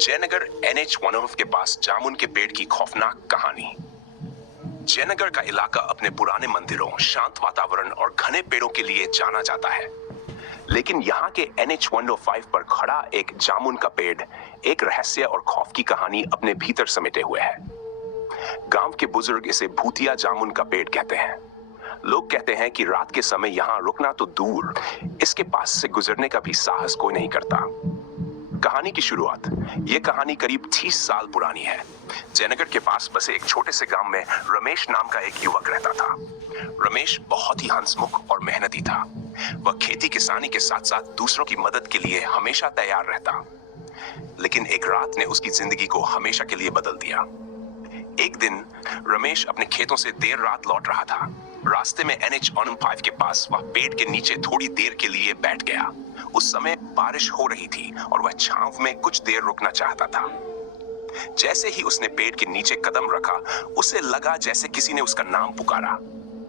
Jaynagar NH-105 के पास जामुन के पेड़ की खौफनाक कहानी। जयनगर का इलाका अपने पुराने मंदिरों, शांत वातावरण और घने पेड़ों के लिए जाना जाता है। लेकिन यहाँ के NH-105 पर खड़ा एक जामुन का पेड़ एक रहस्य और खौफ की कहानी अपने भीतर समेटे हुए है। गांव के बुजुर्ग इसे भूतिया जामुन का पेड़ कहते हैं। लोग कहते हैं कि रात के समय यहाँ रुकना तो दूर, इसके पास से गुजरने का भी साहस कोई नहीं करता। कहानी की शुरुआत। ये कहानी करीब 30 साल पुरानी है। जयनगर के पास बसे एक छोटे से गांव में रमेश नाम का एक युवक रहता था। रमेश बहुत ही हंसमुख और मेहनती था। वह खेती किसानी के साथ साथ दूसरों की मदद के लिए हमेशा तैयार रहता। लेकिन एक रात ने उसकी जिंदगी को हमेशा के लिए बदल दिया। एक दिन रमेश अपने खेतों से देर रात लौट रहा था। रास्ते में NH-105 के पास वह पेड़ के नीचे थोड़ी देर के लिए बैठ गया। उस समय बारिश हो रही थी और वह छांव में कुछ देर रुकना चाहता था। जैसे ही उसने पेड़ के नीचे कदम रखा, उसे लगा जैसे किसी ने उसका नाम पुकारा।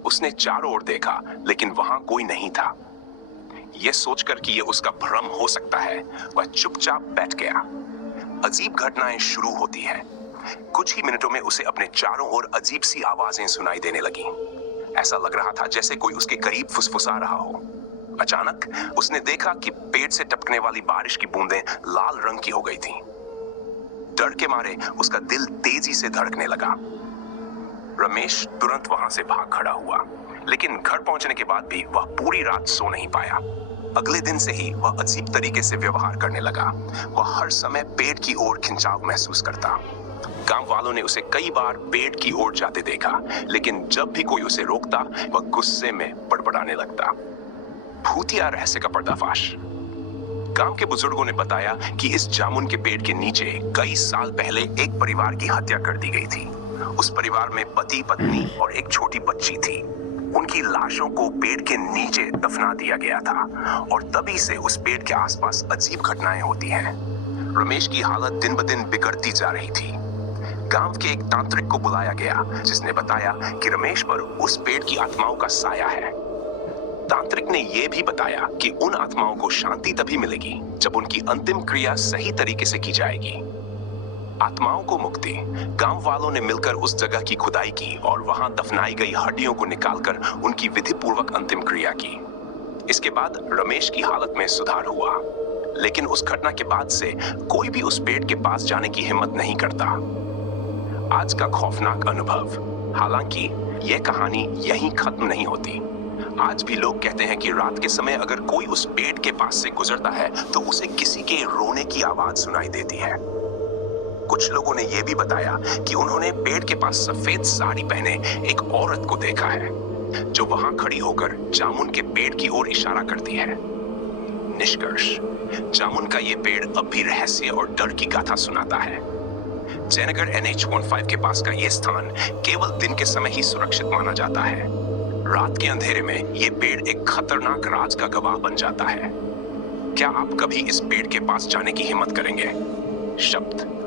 उसने चारों ओर देखा, लेकिन वहां कोई नहीं था। यह सोचकर कि यह उसका भ्रम हो सकता है, वह चुपचाप बैठ गया। अजीब घटनाएं शुरू होती हैं। कुछ ही मिनटों में उसे अपने चारों ओर अजीब सी आवाजें सुनाई देने लगीं। ऐसा लग रहा था जैसे कोई उसके करीब फुसफुसा रहा हो। अचानक उसने देखा कि पेड़ से टपकने वाली बारिश की बूंदें लाल रंग की हो गई थीं। डर के मारे उसका दिल तेजी से धड़कने लगा। रमेश तुरंत वहां से भाग खड़ा हुआ, लेकिन घर पहुंचने के बाद भी वह पूरी रात सो नहीं पाया। अगले दिन से ही वह अजीब तरीके से व्यवहार करने लगा। वह हर समय पेड़ की ओर खिंचाव महसूस करता। गांव वालों ने उसे कई बार पेड़ की ओर जाते देखा, लेकिन जब भी कोई उसे रोकता, वह गुस्से में बड़बड़ाने लगता। भूतिया रहस्य का पर्दाफाश। गांव के बुजुर्गों ने बताया कि इस जामुन के पेड़ के नीचे कई साल पहले एक परिवार की हत्या कर दी गई थी। उस परिवार में पति, पत्नी और एक छोटी बच्ची थी। उनकी लाशों को पेड़ के नीचे दफना दिया गया था और तभी से उस पेड़ के आसपास अजीब घटनाएं होती हैं। रमेश की हालत दिन ब दिन बिगड़ती जा रही थी। गांव के एक तांत्रिक को बुलाया गया, जिसने बताया कि रमेश पर उस पेड़ की आत्माओं का साया है। तांत्रिक ने यह भी बताया कि उन आत्माओं को शांति तभी मिलेगी जब उनकी अंतिम क्रिया सही तरीके से की जाएगी। आत्माओं को मुक्ति। गांव वालों ने मिलकर उस जगह की खुदाई की और वहां दफनाई गई हड्डियों को निकालकर उनकी विधि पूर्वक अंतिम क्रिया की। इसके बाद रमेश की हालत में सुधार हुआ, लेकिन उस घटना के बाद से कोई भी उस पेड़ के पास जाने की हिम्मत नहीं करता। आज का खौफनाक अनुभव। हालांकि यह कहानी यहीं खत्म नहीं होती। आज भी लोग कहते हैं कि रात के समय अगर कोई उस पेड़ के पास से गुजरता है तो उसे किसी के रोने की आवाज सुनाई देती है। कुछ लोगों ने यह भी बताया कि उन्होंने पेड़ के पास सफेद साड़ी पहने एक औरत को देखा है, जो वहां खड़ी होकर जामुन के पेड़ की ओर इशारा करती है। निष्कर्ष, जामुन का यह पेड़ अब भी रहस्य और डर की गाथा सुनाता है। जयनगर NH-105 के पास का यह स्थान केवल दिन के समय ही सुरक्षित माना जाता है। रात के अंधेरे में यह पेड़ एक खतरनाक राज का गवाह बन जाता है। क्या आप कभी इस पेड़ के पास जाने की हिम्मत करेंगे? शब्द